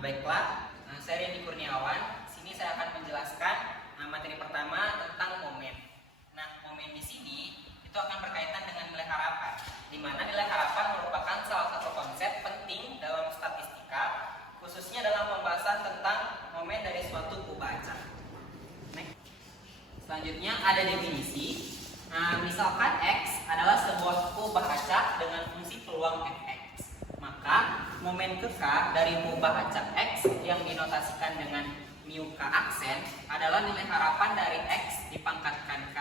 Baiklah, saya Randy Kurniawan. Sini saya akan menjelaskan materi pertama tentang momen. Nah, momen di sini itu akan berkaitan dengan nilai harapan, di mana nilai harapan merupakan salah satu konsep penting dalam statistika, khususnya dalam pembahasan tentang momen dari suatu kubah acak. Selanjutnya ada definisi. Misalkan X adalah sebuah kubah acak dengan fungsi peluang Fx, maka momen ke K dari kubah acak X yang dinotasikan dengan mu K aksen adalah nilai harapan dari X dipangkatkan K.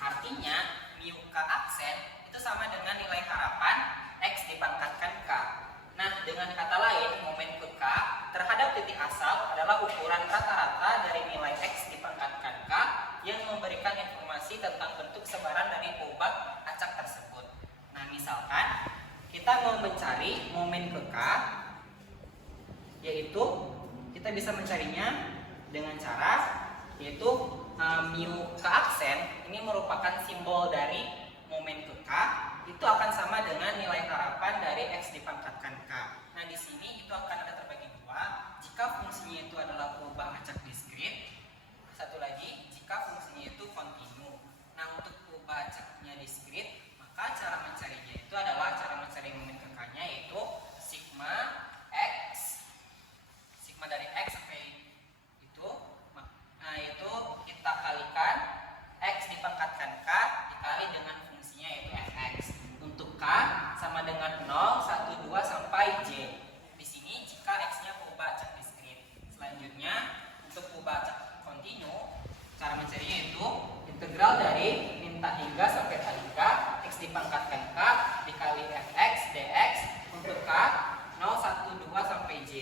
Artinya mu K aksen itu sama dengan nilai harapan X dipangkatkan K. Nah, dengan kata lain, momen ke K terhadap titik asal adalah ukuran rata-rata dari nilai X dipangkatkan K yang memberikan informasi tentang bentuk sebaran dari kubah acak tersebut. Nah, misalkan kita mau mencari momen ke K, yaitu kita bisa mencarinya dengan cara yaitu mu K aksen ini merupakan simbol dari momen ke K, itu akan sama dengan nilai harapan dari X dipangkatkan K. Nah, di sini itu akan ada terbagi dua jika fungsinya itu adalah kubah acak diskrit, satu lagi jika fungsinya itu kontinu. Nah, untuk kubah acaknya diskrit, maka cara mencarinya itu adalah cara mencari momen ke K-nya yaitu sigma X, sigma dari X sampai itu, yaitu kita kalikan X dipangkatkan K dikali dengan fungsinya yaitu Fx. Untuk K sama dengan 0, 1, 2 sampai J. Di sini jika X-nya kubah acak diskrit. Selanjutnya untuk kubah acak kontinu, cara mencarinya itu integral dari min tak hingga sampai tak hingga X dipangkatkan K dikali Fx dx untuk K 0, 1, 2 sampai J.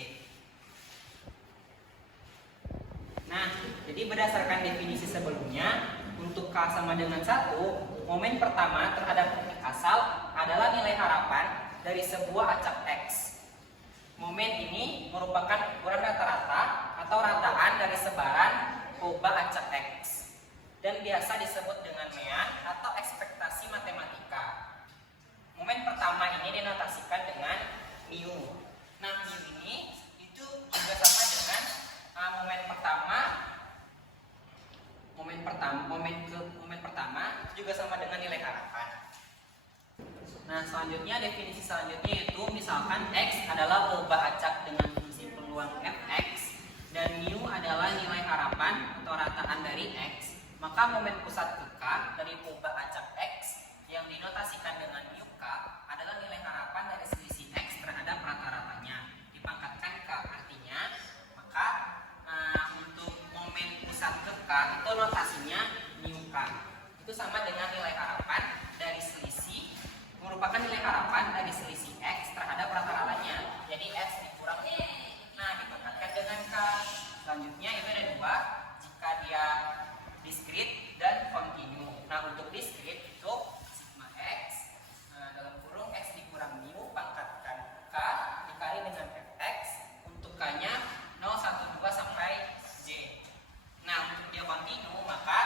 Nah, jadi berdasarkan definisi sebelumnya, untuk K sama dengan 1, momen pertama terhadap titik asal adalah nilai harapan dari sebuah acak X. Momen ini merupakan ukuran rata-rata atau rataan dari sebaran kubah acak X dan biasa disebut dengan mean atau ekspektasi matematika. Momen pertama ini dinotasikan dengan mu. Nah, mu ini itu juga sama dengan momen pertama itu juga sama dengan nilai harapan. Nah, selanjutnya definisi selanjutnya yaitu misalkan X adalah kubah acak dengan fungsi peluang Fx dan mu adalah nilai harapan atau rataan dari X, maka momen pusat ke K dari kubah acak X yang dinotasikan dengan mu K adalah nilai harapan dari selisih X terhadap rata-ratanya dipangkatkan K. Artinya, maka untuk momen pusat ke K itu notasinya mu K itu sama dengan nilai harapan dari selisih, merupakan nilai harapan dari selisih X terhadap rata-ratanya. Jadi X dikurang dipangkatkan dengan K. Selanjutnya itu ada dua, jika dia diskrit dan kontinu. Nah, untuk diskrit itu sigma X dalam kurung X dikurang mu pangkatkan K dikali dengan Fx untuk K-nya 0, 1, 2 sampai J. Nah, untuk dia kontinu maka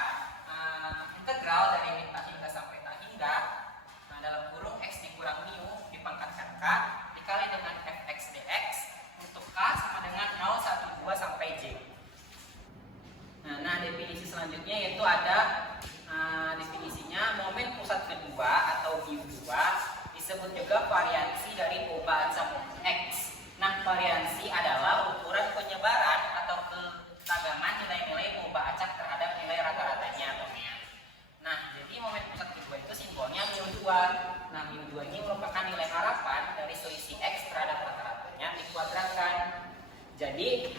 integral dari min tak hingga sampai tak hingga dalam kurung X dikurang mu dipangkatkan K dikali dengan Fx dx untuk K sama dengan 0, 1, 2 sampai J. Nah, definisi selanjutnya yaitu ada definisinya momen pusat kedua atau mu2 disebut juga variansi dari kubah acak X. Nah, variansi adalah ukuran penyebaran atau keragaman nilai-nilai kubah acak terhadap nilai rata-ratanya atau mean. Nah, jadi momen pusat kedua itu simbolnya mu2. Nah, mu2 ini merupakan nilai harapan dari selisih X terhadap rata-ratanya dikuadratkan. Jadi,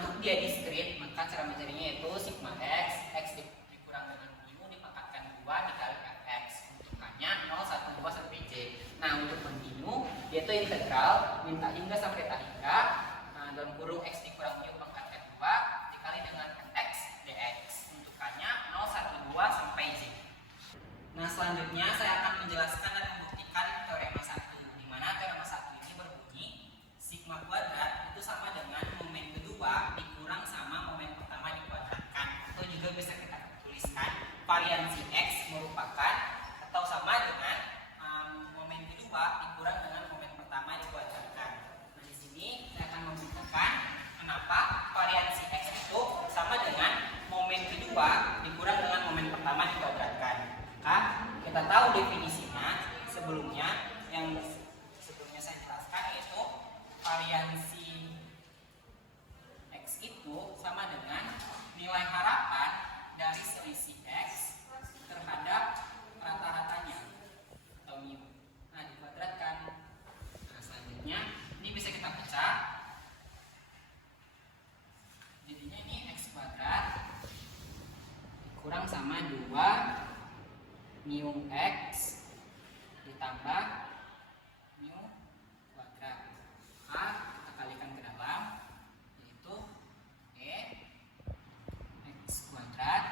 untuk dia diskrit, maka cara mencarinya itu sigma X dikurang dengan mu dipangkatkan 2 dikali Fx untuk K-nya 0, 1, 2 sampai J. Nah, untuk kontinu, dia itu integral min tak hingga sampai tak hingga dalam kurung X dikurang mu pangkatkan 2 dikali dengan Fx dx untuk K-nya 0, 1, 2 sampai J. Nah, selanjutnya saya akan menjelaskan dan membuktikan teorema 1, di mana teorema 1 ini berbunyi sigma kuadrat itu sama dengan momen kedua dikurang sama momen pertama dikuadratkan, atau juga bisa kita tuliskan variansi X merupakan atau sama dengan momen kedua dikurang dengan momen pertama dikuadratkan. Nah, di sini saya akan membuktikan definisinya yang sebelumnya saya jelaskan, yaitu variansi X itu sama dengan nilai harapan dari selisih X terhadap rata-ratanya atau mu. Nah, dikuadratkan. Nah, selanjutnya ini bisa kita pecah. Jadinya ini X kuadrat kurang sama 2 mu X ditambah mu kuadrat. Kita kalikan ke dalam, yaitu X kuadrat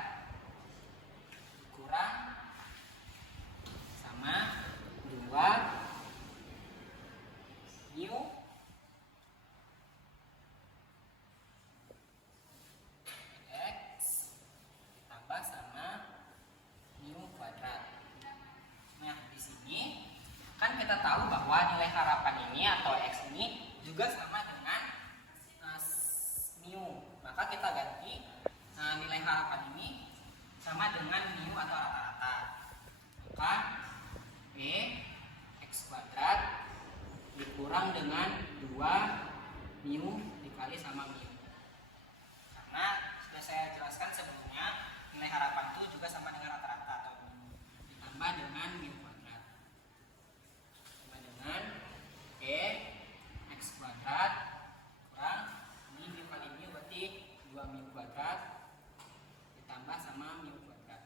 kurang sama 2 mu X ditambah sama mu kuadrat. Nah, di sini kan kita tahu bahwa nilai harapan ini atau X ini juga sama dengan mu. Maka kita ganti nilai harapan ini sama dengan mu atau rata-rata. Maka X kuadrat dikurang dengan 2 mu dikali sama mu. Karena sudah saya jelaskan sebelumnya, nilai harapan itu juga sama dengan rata-rata atau mu. Ditambah dengan mu kuadrat. Sama dengan X kuadrat kurang ini mu kali mu berarti 2 mu kuadrat ditambah sama mu kuadrat.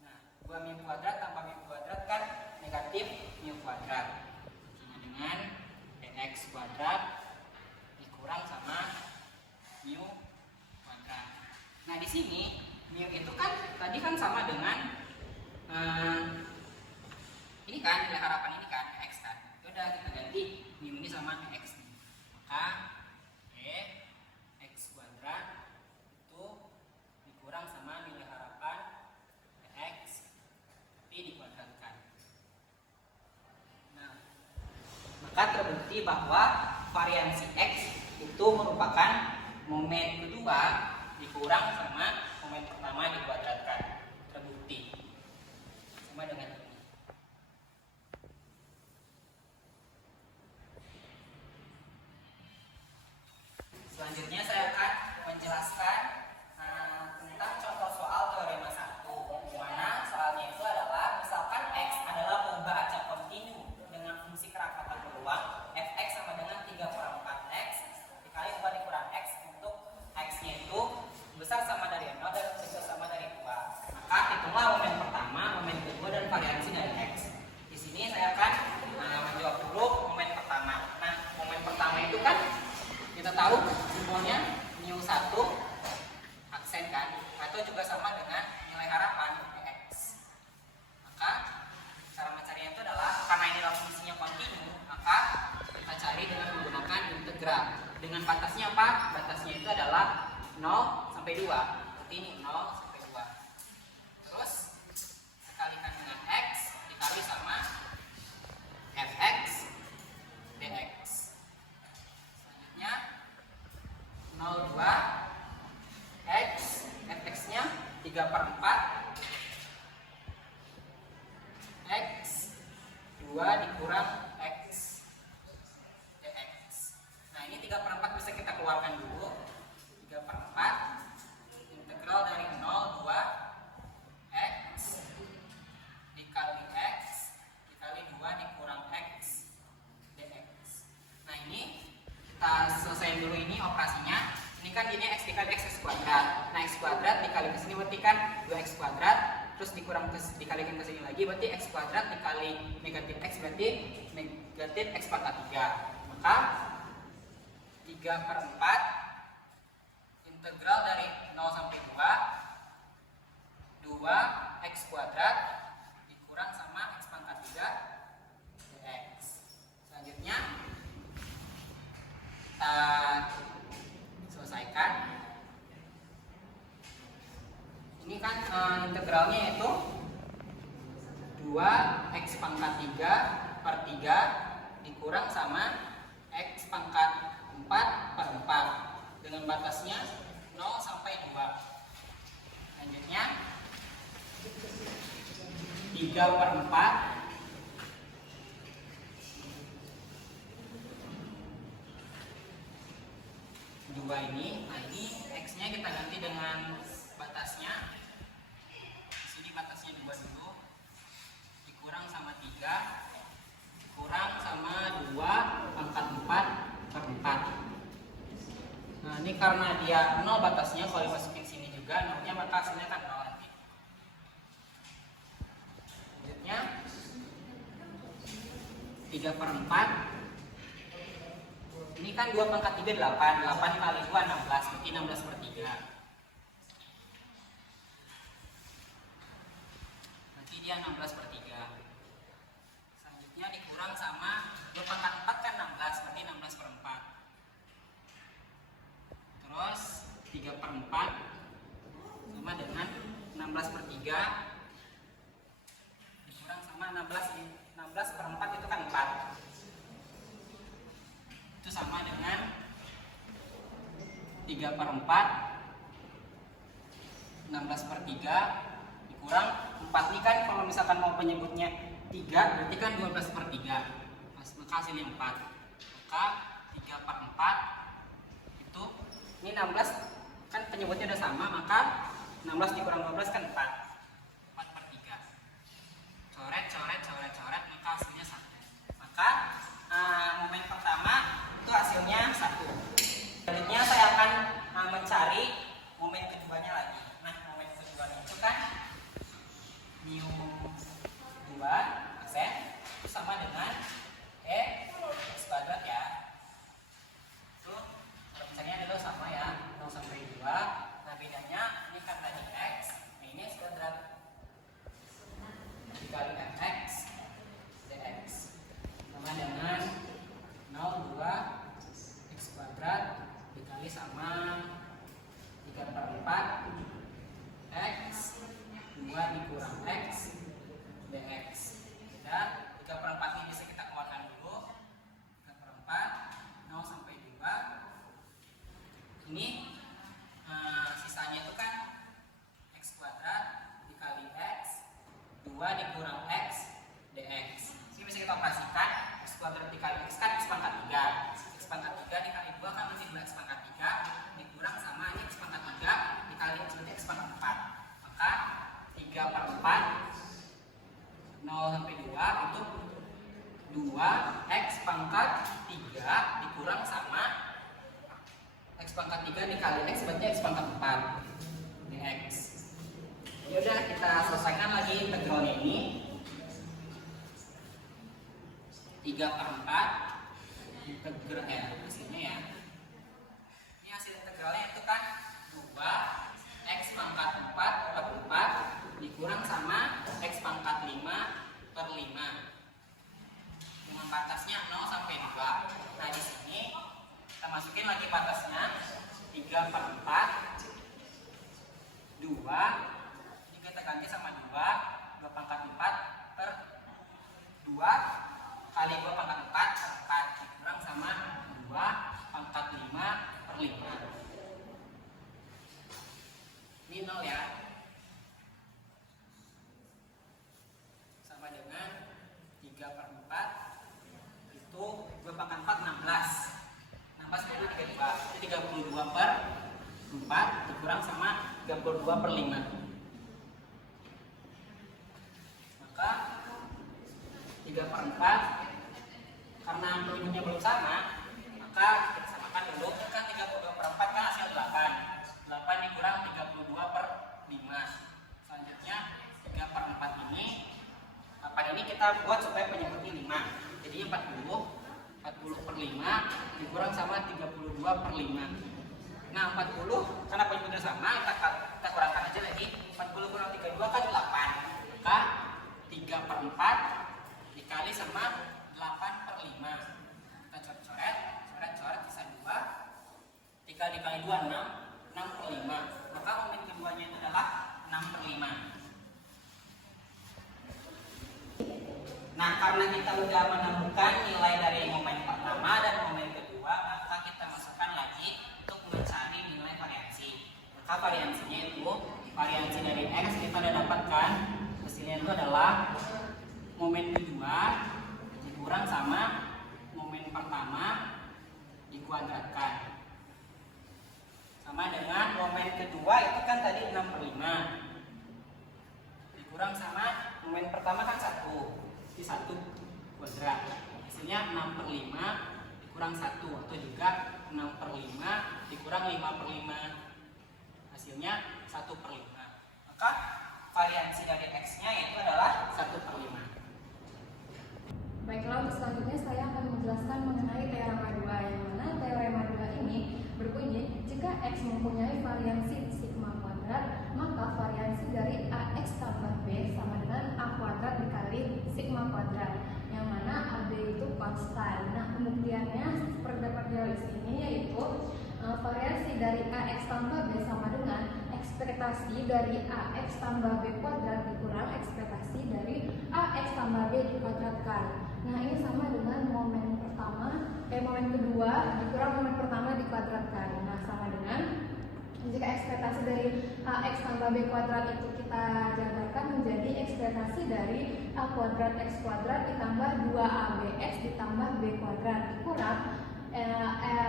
Nah, 2 mu kuadrat tambah mu kuadrat kan negatif mu kuadrat. Sama dengan X kuadrat dikurang sama mu kuadrat. Nah, di sini mu itu kan tadi kan sama dengan ini kan nilai harapan ini kan X kan. Udah kita ganti mu ini sama X nih. Maka X kuadrat itu dikurang sama nilai harapan X dikuadratkan. Nah, maka terbukti bahwa variansi X itu merupakan momen kedua dikurang sama momen pertama dikuadratkan. Terbukti sama dengan ini. Selanjutnya saya akan menjelaskan tentang contoh soal teorema 1, di mana soalnya itu adalah misalkan X adalah perubahan acak kontinu dengan fungsi kerapatan peluang fx sama dengan 3/4 X dikali ubah dikurang X untuk X-nya itu besar sama dari 0 dan kecil sama dari 2. Maka hitunglah momen pertama, momen kedua, dan variansi dari X. Di sini saya akan menjawab dulu momen pertama. Nah, momen pertama itu kan kita tahu simbolnya mu 1 aksen kan, atau juga sama dengan nilai harapan X. Maka cara mencarinya itu adalah karena ini fungsinya kontinu, maka kita cari dengan menggunakan integral. Dengan batasnya apa? Batasnya itu adalah 0 sampai 2. Seperti ini 0 sampai 2. Terus dikalikan dengan X dikali sama fx dx. Selanjutnya 0,2 X, fx-nya 3/4 X 2 dikurang X dx. Nah, ini 3/4 bisa kita keluarkan dulu. 3/4 integral dari 0,2 X dikali X dikali 2 dikurang X dx. Nah, ini kita selesaiin dulu ini operasinya. Ini kan jadinya X dikali X kuadrat. Nah, X kuadrat dikali ke sini berarti kan 2X kuadrat, terus dikalikan ke sini lagi berarti X kuadrat dikali negatif X berarti negatif X pangkat 3. Maka 3/4 integral dari 0 sampai 2 2X kuadrat dikurang sama X pangkat 3 dx. Selanjutnya kita selesaikan. Ini kan integralnya yaitu 2X pangkat 3/3 dikurang sama X pangkat 4/4 dengan batasnya 0 sampai 2. Selanjutnya 3/4 2 ini. Nah, ini X-nya kita ganti dengan batasnya. Di sini batasnya 2 dulu. Dikurang sama 3. Dikurang sama 2 pangkat 4 per 4. Nah, ini karena dia 0 batasnya, kalau dimasukin sini juga 0-nya, maka hasilnya kan 0 nanti. Selanjutnya 3/4. Ini kan 2 pangkat 3 8. 8 kali 2 16, berarti 16/3. Berarti dia 16/3. Selanjutnya dikurang sama 2 pangkat 4 kan 16, berarti 16/4. Terus 3/4 sama dengan 16/3 dikurang sama 16/4 itu kan 4. Itu sama dengan 3/4 16/3 dikurang 4. Ini kan kalau misalkan mau penyebutnya 3 berarti kan 12/3, maka hasilnya 4. Maka 3/4 itu, ini 16 kan penyebutnya udah sama, maka 16 dikurang 12 kan 4. 4/3. Coret, maka hasilnya 1. Maka momen pertama itu hasilnya 1. Selanjutnya saya akan mencari momen keduanya lagi. Nah, momen keduanya itu kan mu 2 aksen itu sama dengan x kuadrat ya. Itu misalnya dulu sama ya, 0 sampai 2. Nah, bedanya ini kan tadi x, nah ini x kuadrat dikali fx dx sama dengan 0 2 x kuadrat dikali sama 3/4 x 2 dikurang x dx. Dan 3/4 ini bisa kita keluarkan dulu. 3/4 0 sampai 2. Ini sisanya itu kan x kuadrat dikali x 2 dikurang x dx. Ini bisa kita operasikan. X kuadrat dikali x kan x pangkat 3. X pangkat 3 dikali 2 kan masih 2x pangkat 3 dikurang sama ini x pangkat 3 dikali x berarti x pangkat 4. Maka 3/4 0 sampai 2 itu 2x pangkat 3 dikurang sama x pangkat 3 dikali x berarti x pangkat 4 dx. Ya udah, kita selesaikan lagi integralnya ini. 3/4 integral hasilnya ya. Ini hasil integralnya itu kan 2x pangkat 4 per 4 dikurang sama x pangkat 5/5 dengan batasnya 0 sampai 2. Nah, di sini kita masukin lagi batasnya 3/4 2. Ini kita ganti sama 2 pangkat 4 per 2 kali 2 pangkat 4 per 4 dikurang sama 2 pangkat 5/5. Ini 0 ya. Sama dengan 3/4 itu 2 pangkat 4 16. 16 jadi 32. Itu 32/4 dikurang sama 32/5. Maka 3/4 karena penyebutnya belum sama, maka kita samakan dulu. Kan 32/4 kan hasil 8. 8 dikurang 32/5. Selanjutnya 3/4 ini 8 ini kita buat supaya penyebutnya 5. Jadinya 40/5 dikurang sama 32/5. Nah, 40 karena penyebutnya sama, kita kurangkan aja lagi. 40 kurang 32 kan 8. Maka 3/4 dikali sama 8/5. Kita coret sisa 2. 3 dikali 2 6/5. Maka momen keduanya itu adalah 6/5. Nah, karena kita sudah menemukan nilai dari momen pertama dan momen kedua, maka kita masukkan lagi untuk mencari nilai variansi. Maka variansinya itu, variansi dari x kita sudah dapatkan, hasilnya itu adalah momen kedua dikurang sama momen pertama dikuadratkan. Sama dengan momen kedua itu kan tadi 6/5. Dikurang sama momen pertama kan 1. Jadi 1 kuadrat. Hasilnya 6/5 dikurang 1 atau juga 6/5 dikurang 5/5. Hasilnya 1/5. Maka variansi dari X-nya yaitu adalah 1/5. Baiklah, untuk selanjutnya saya akan menjelaskan mengenai teorema 2, yang mana teorema 2 ini berbunyi jika X mempunyai variansi sigma kuadrat, maka variansi dari AX tambah B sama dengan A kuadrat dikali sigma kuadrat, yang mana AB itu konstan. Nah, pembuktiannya seperti dapat dilihat di sini, yaitu variansi dari AX tambah B sama dengan ekspektasi dari AX tambah B kuadrat dikurang ekspektasi dari AX tambah B dikuadratkan. Nah, ini sama dengan momen kedua dikurang momen pertama dikuadratkan. Nah, sama dengan jika ekspektasi dari AX tambah B kuadrat itu kita jabarkan menjadi ekspektasi dari A kuadrat X kuadrat ditambah 2ABX ditambah B kuadrat dikurang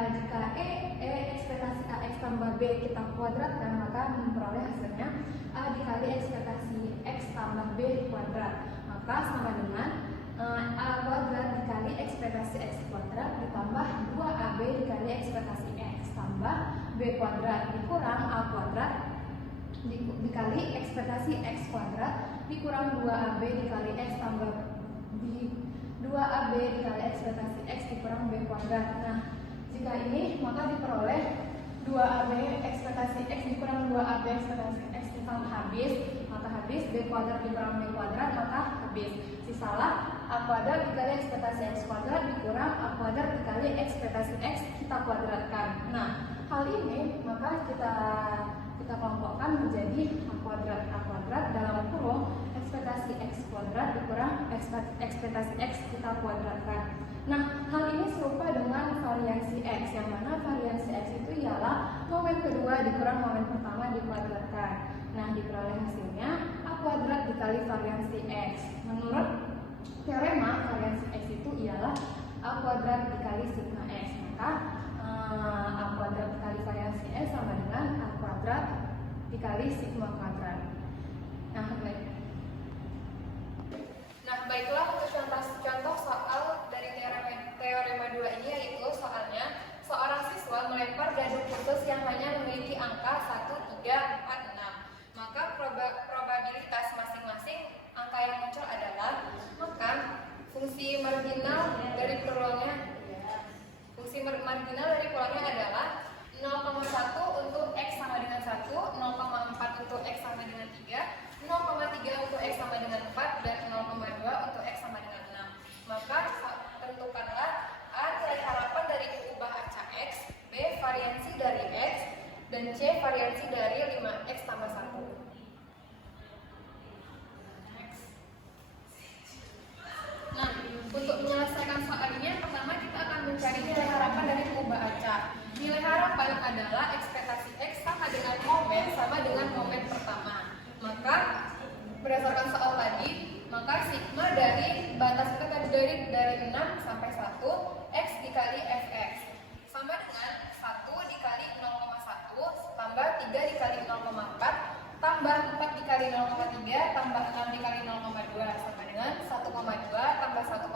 jika ekspektasi AX tambah B kita kuadratkan, maka memperoleh hasilnya A dikali ekspektasi X tambah B kuadrat, maka sama dengan A kuadrat dikali ekspektasi X kuadrat ditambah 2AB dikali ekspektasi X tambah B kuadrat dikurang A kuadrat dikali ekspektasi X kuadrat dikurang 2AB dikali X tambah 2AB dikali ekspektasi X dikurang B kuadrat. Nah, jika ini maka diperoleh 2AB ekspektasi X dikurang 2AB ekspektasi X ditambah habis, maka habis B kuadrat dikurang B kuadrat, maka habis. Sisalah A kuadrat dikali ekspektasi X kuadrat dikurang A kuadrat dikali ekspektasi X kita kuadratkan. Nah, hal ini maka kita kelompokkan menjadi A kuadrat dalam kurung ekspektasi X kuadrat dikurang ekspektasi X kita kuadratkan. Nah, hal ini serupa dengan variansi X, yang mana variansi X itu ialah momen kedua dikurang momen pertama dikuadratkan. Nah, diperoleh hasilnya A kuadrat dikali variansi X. Menurut teorema, variansi X itu ialah A kuadrat dikali sigma X. Maka A kuadrat dikali variansi X sama dengan A kuadrat dikali sigma kuadrat. Baiklah, untuk contoh soal dari teorema 2 ini, yaitu soalnya seorang siswa melempar gandum khusus yang hanya memiliki angka 1, 3, 4, 6. Maka probabilitas masing-masing angka yang muncul adalah, maka fungsi marginal dari peluangnya adalah 0,1 untuk X sama dengan 1, 0,4 untuk X sama dengan 3, 0,3 untuk X sama dengan 4, dan 0,2 untuk X sama dengan 6. Maka tentukanlah A nilai harapan dari ubah acak X, B variansi dari X, dan C variansi dari 5X tambah 1. Nah, untuk menyelesaikan soal ini, yang pertama kita akan mencari nilai harapan dari ubah acak. Nilai harapan adalah ekspektasi X sama dengan momen sama dengan momen pertama. Maka berdasarkan soal tadi, maka sigma dari batas kita tadi dari 6 sampai 1 X dikali Fx sama dengan 1 dikali 0,1 tambah 3 dikali 0,4 tambah 4 dikali 0,3 tambah 6 dikali 0,2 sama dengan 1,2 tambah 1,2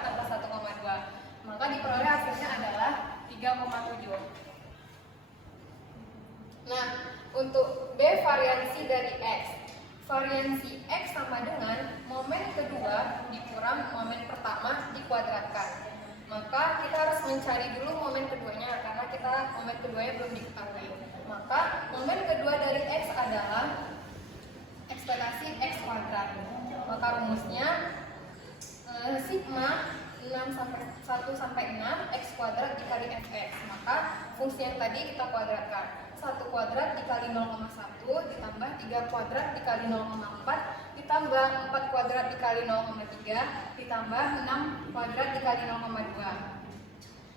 tambah 1,2. Maka diperoleh hasilnya adalah 3,7. Nah, untuk B variansi dari X, variansi X sama dengan momen kedua dikurang momen pertama dikuadratkan. Maka kita harus mencari dulu momen keduanya, karena momen keduanya belum diketahui. Maka momen kedua dari X adalah ekspektasi X kuadrat. Maka rumusnya sigma 1 sampai 6 X kuadrat dikali Fx. Maka fungsi yang tadi kita kuadratkan. 1 kuadrat dikali 0,1 ditambah 3 kuadrat dikali 0,4 ditambah 4 kuadrat dikali 0,3 ditambah 6 kuadrat dikali 0,2.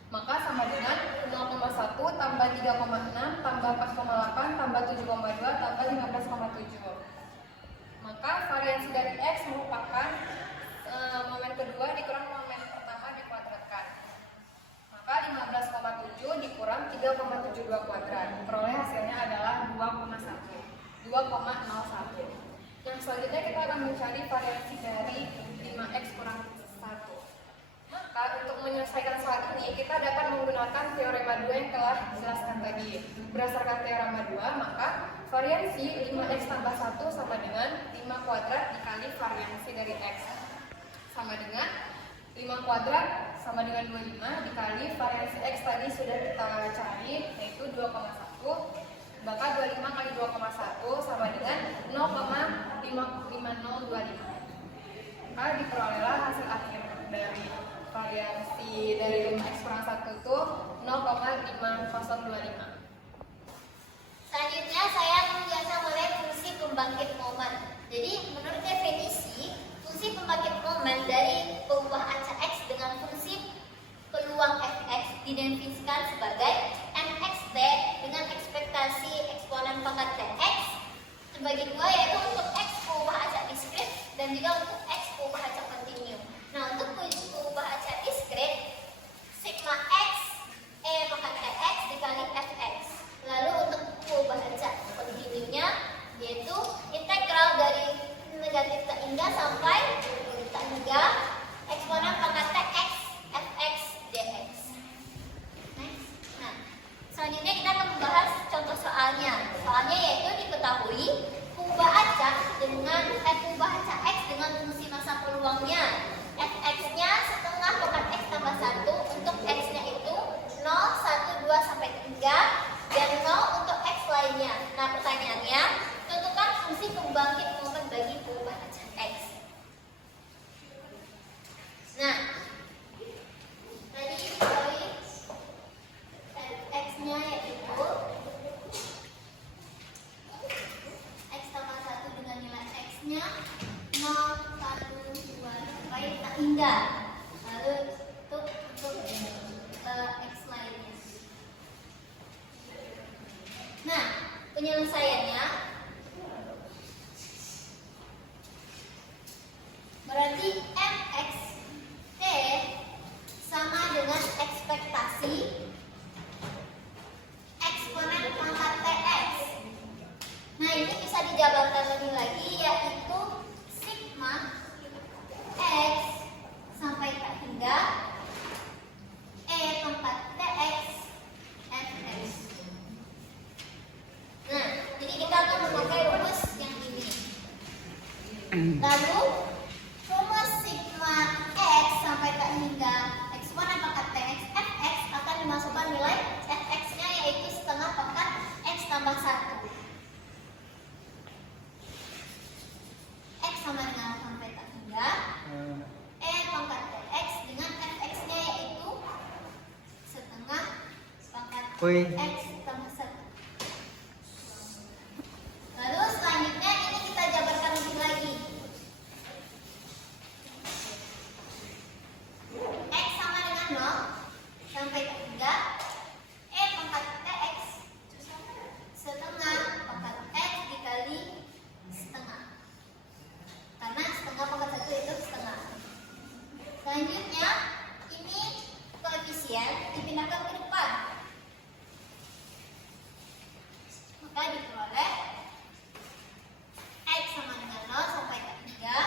Maka sama dengan 0,1 tambah 3,6 tambah 4,8 tambah 7,2 tambah 15,7. Maka variansi dari X merupakan momen kedua dikurang momen pertama dikuadratkan. Maka 15,7 dikurang 3,72 kuadrat. Peroleh 2,01. Yang selanjutnya kita akan mencari variansi dari 5x kurang 1. Maka untuk menyelesaikan soal ini kita dapat menggunakan teorema 2 yang telah dijelaskan tadi. Berdasarkan teorema 2, maka variansi 5x tambah 1 sama dengan 5 kuadrat dikali variansi dari x. Sama dengan 5 kuadrat sama dengan 25 dikali variansi x tadi sudah kita cari, yaitu 2,1. Maka 25 kali 2,1 sama dengan 0,55025. Maka diperolehlah hasil akhir dari variansi dari 5x kurang 1 itu 0,5025. Selanjutnya saya akan menjelaskan mengenai fungsi pembangkit momen. Jadi menurut definisi, fungsi pembangkit momen dari pengubah acak x dengan fungsi peluang fx didefinisikan sebagai mxt dengan ekspektasi eksponen pangkat tx terbagi dua, yaitu untuk x pengubah acak diskrit dan juga untuk x pengubah acak kontinu. Nah, untuk pengubah acak diskrit, sigma x e pangkat tx dikali fx. Lalu untuk pengubah acak kontinunya, yaitu integral dari negatif tak hingga sampai tak hingga eksponen pangkat tx fx dx. Next. Nah, selanjutnya kita akan membahas contoh soalnya. Soalnya yaitu diketahui pengubah acak x dengan fungsi masa peluangnya fx-nya setengah pangkat x tambah 1 untuk x-nya itu 0, 1, 2 sampai 3 dan 0 untuk x lainnya. Nah, pertanyaannya, tentukan fungsi pembangkit momen bagi pengubah acak x. Nah, tadi diketahui x-nya yaitu x tambah 1 dengan nilai x-nya 0, 1, 2 sampai tak hingga. Lalu untuk x lainnya. Nah, penyelesaiannya berarti mx t sama dengan ekspektasi eksponen pangkat tx. Nah, ini bisa dijabarkan lebih lagi, yaitu sigma x sampai tak hingga e pangkat tx fx. Nah, jadi kita akan memakai rumus yang ini. Lalu rumus sigma x sampai tak hingga eksponen pangkat tx fx akan dimasukkan nilai fx-nya, yaitu setengah pangkat x tambah 1. X sama dengan sampai tak hingga e pangkat tx dengan fx-nya yaitu setengah pangkat x tambah 1. Lalu selanjutnya ini kita jabarkan lebih lagi. X sama dengan 0 sampai tak hingga e pangkat tx setengah pangkat x dikali setengah. Karena setengah pangkat 1 itu setengah. Selanjutnya ini koefisien dipindahkan ke depan. Maka diperoleh x sama dengan 0 sampai tak hingga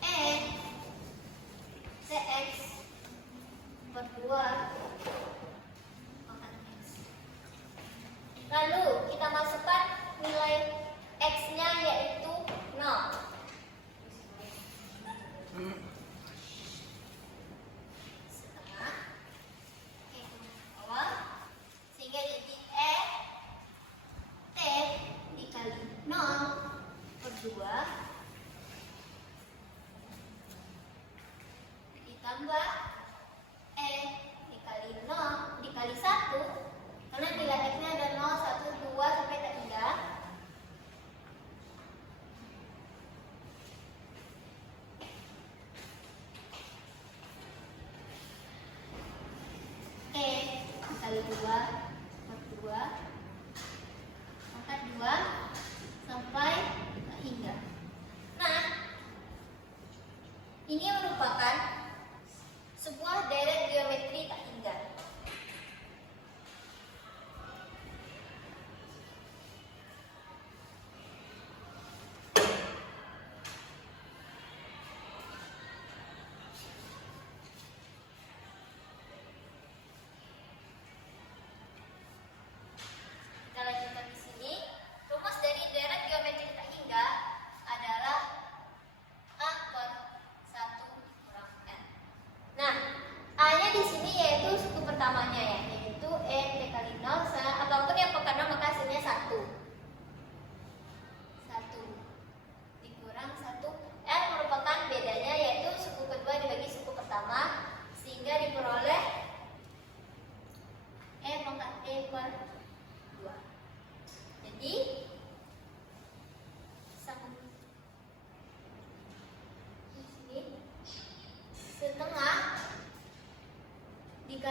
e tx per 2 pangkat x. Lalu kita masukkan nilai x-nya yaitu 0. Setengah e ke bawah sehingga jadi e t dikali 0 per 2 ditambah e dikali 0 dikali 1 karena nilai x-nya ada 0, 1, 2 sampai tak hingga e dikali 2 per 2 pangkat 2 sampai tak hingga. Nah, ini merupakan sebuah deret geometri tak hingga.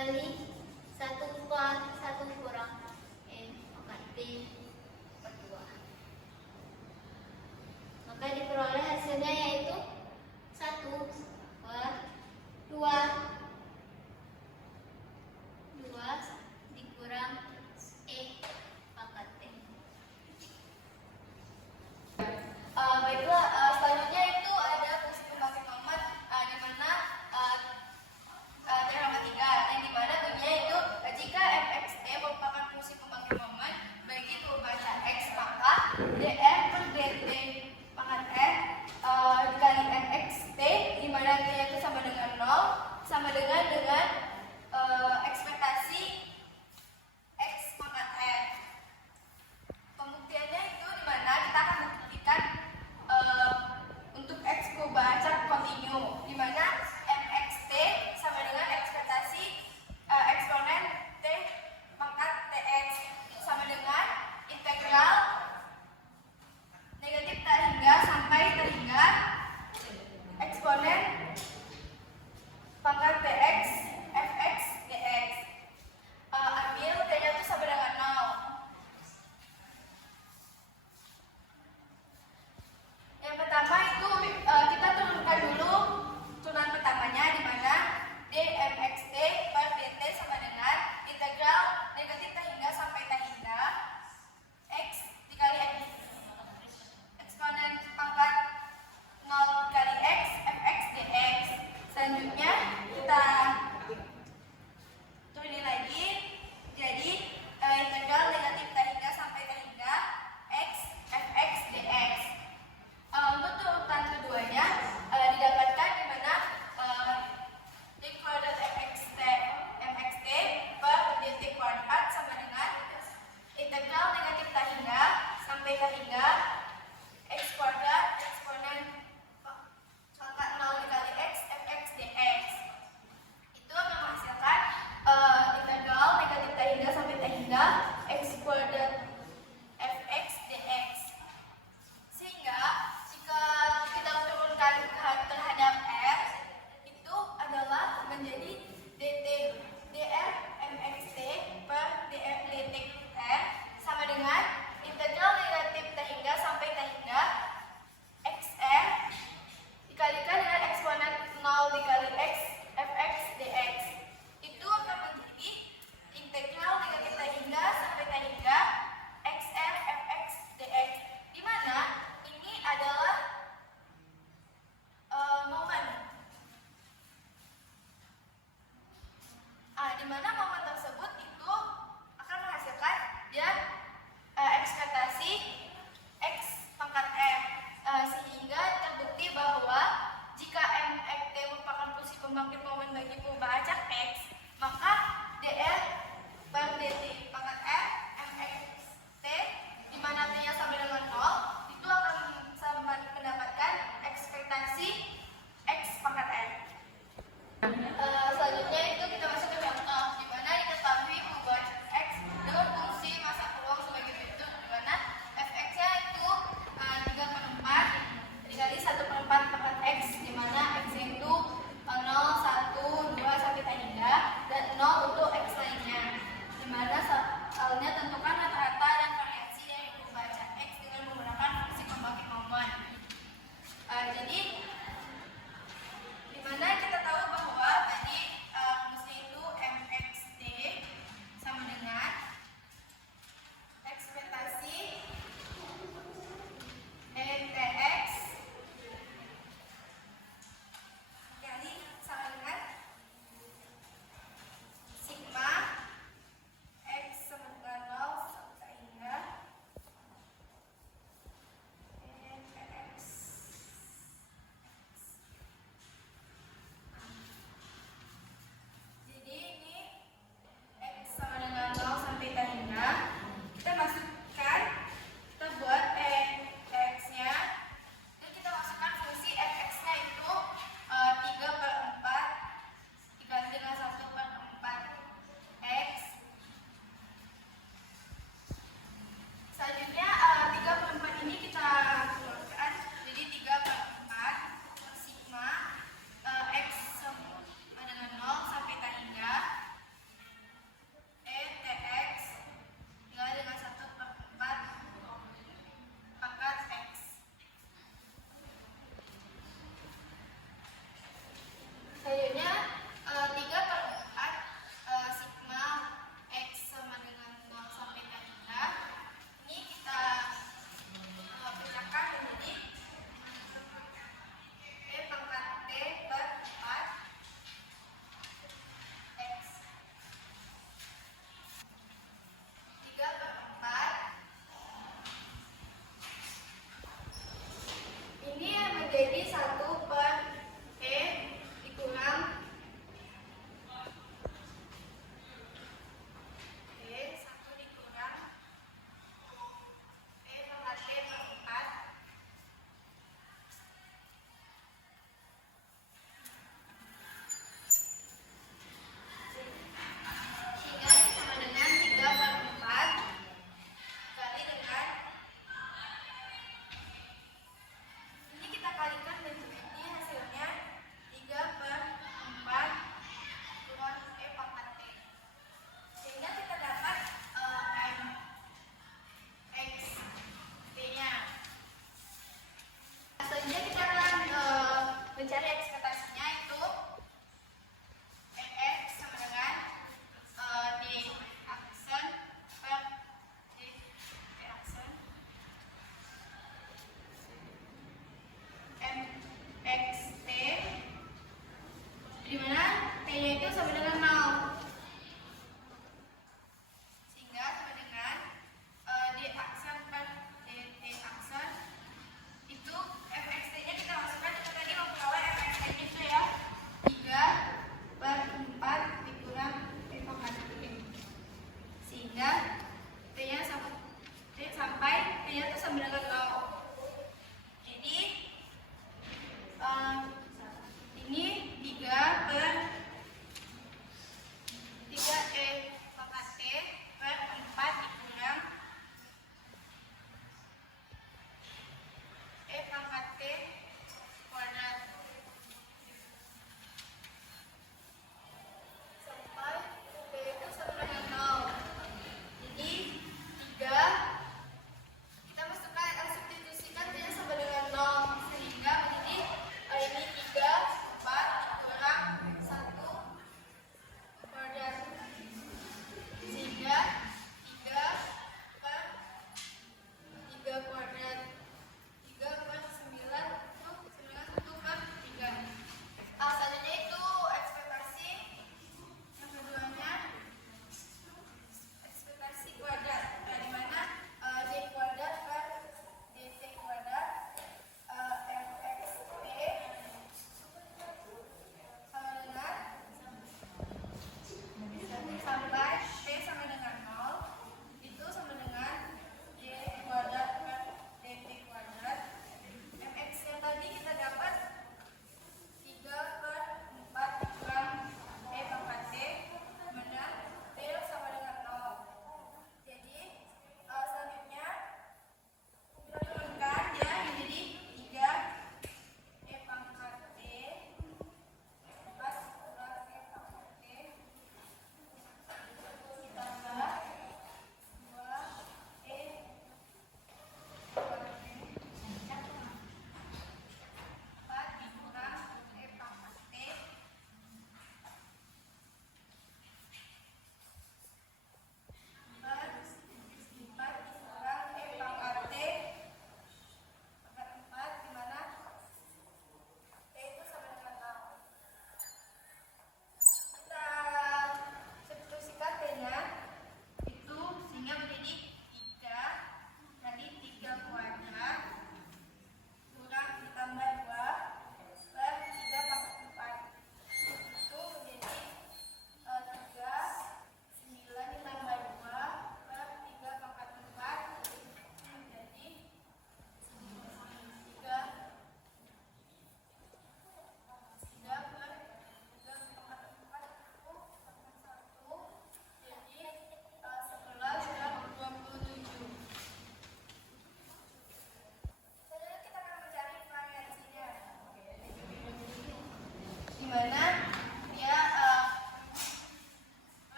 dikali 1 kurang N pangkat T per 2. Maka diperoleh hasilnya yaitu 1 per 2 dikurang E pangkat T. Baiklah, selanjutnya itu ada fungsi pembangkit momen di mana teorema 3 yang dimana bunyinya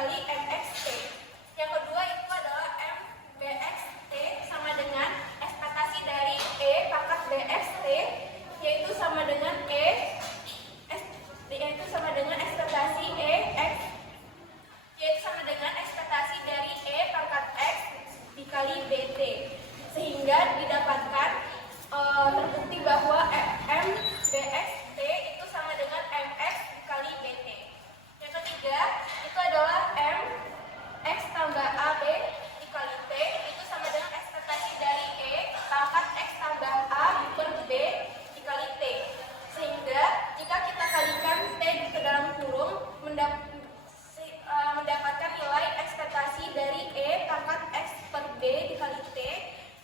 dikali MXT. Yang kedua itu adalah MBXT sama dengan ekspektasi dari E pangkat BXT, yaitu sama dengan yaitu sama dengan ekspektasi yaitu sama dengan ekspektasi dari E pangkat X dikali BT, sehingga didapatkan terbukti bahwa MBXT itu sama dengan MX dikali BT. Yang ketiga itu adalah MX tambah AB dikali T itu sama dengan ekspektasi dari E pangkat X tambah A per B dikali T, sehingga jika kita kalikan T ke dalam kurung mendapatkan nilai ekspektasi dari E pangkat X per B dikali T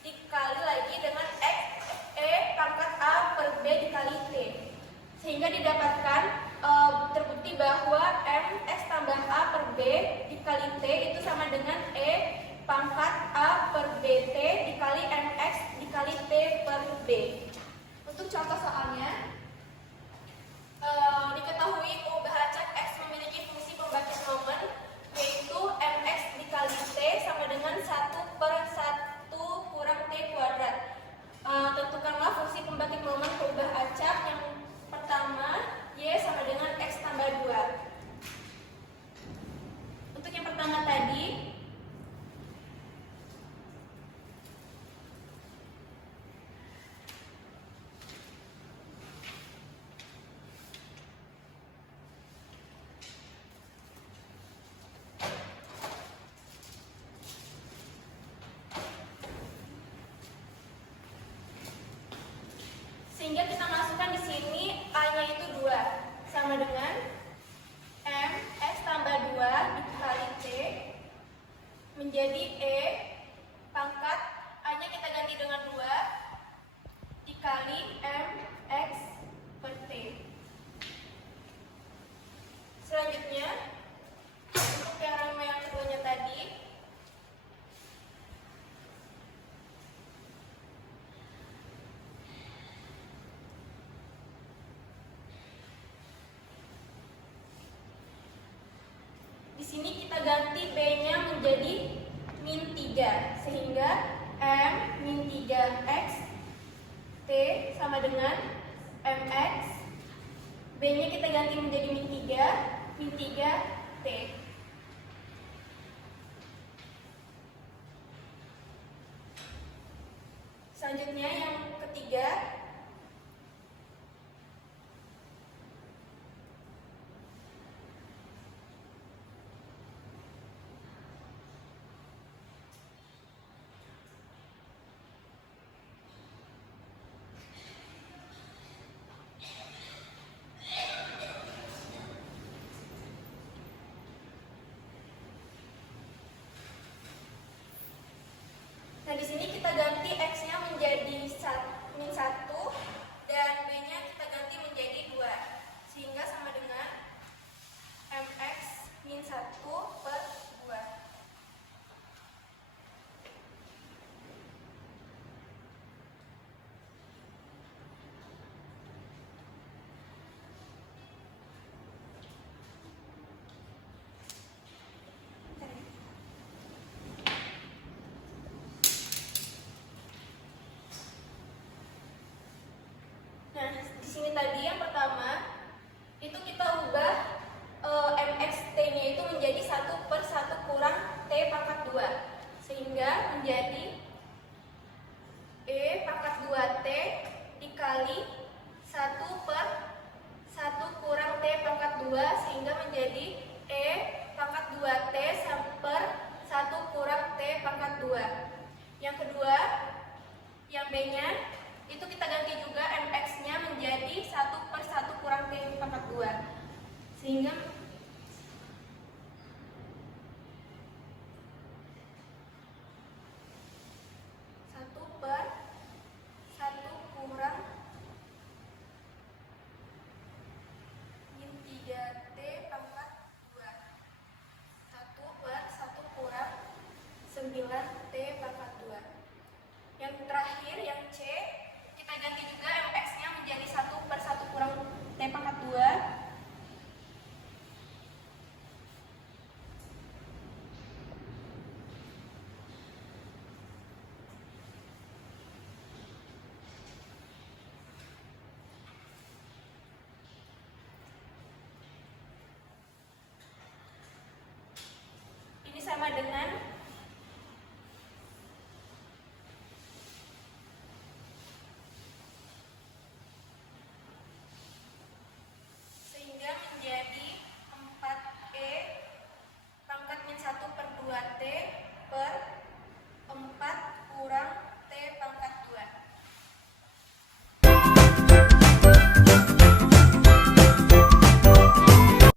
dikali lagi dengan X E pangkat A per B dikali T, sehingga didapatkan terbukti bahwa MX tambah A per B dikali T itu sama dengan E pangkat A per BT dikali MX dikali T per B. Untuk contoh soalnya, diketahui ubah acak X memiliki fungsi pembangkit momen, yaitu MX dikali T sama dengan 1 per 1 kurang T kuadrat. Tentukanlah fungsi pembangkit momen peubah acak. Yang pertama, Y sama dengan X tambah 2. Untuk yang pertama tadi, sehingga kita masukkan di sini A-nya itu 2 sama dengan M X tambah 2 dikali T menjadi E pangkat A-nya kita ganti dengan 2 dikali M X per T. Selanjutnya untuk teorema yang keduanya tadi, di sini kita ganti B-nya menjadi min 3, sehingga M min 3X T sama dengan MX. B-nya kita ganti menjadi min 3 T. Selanjutnya yang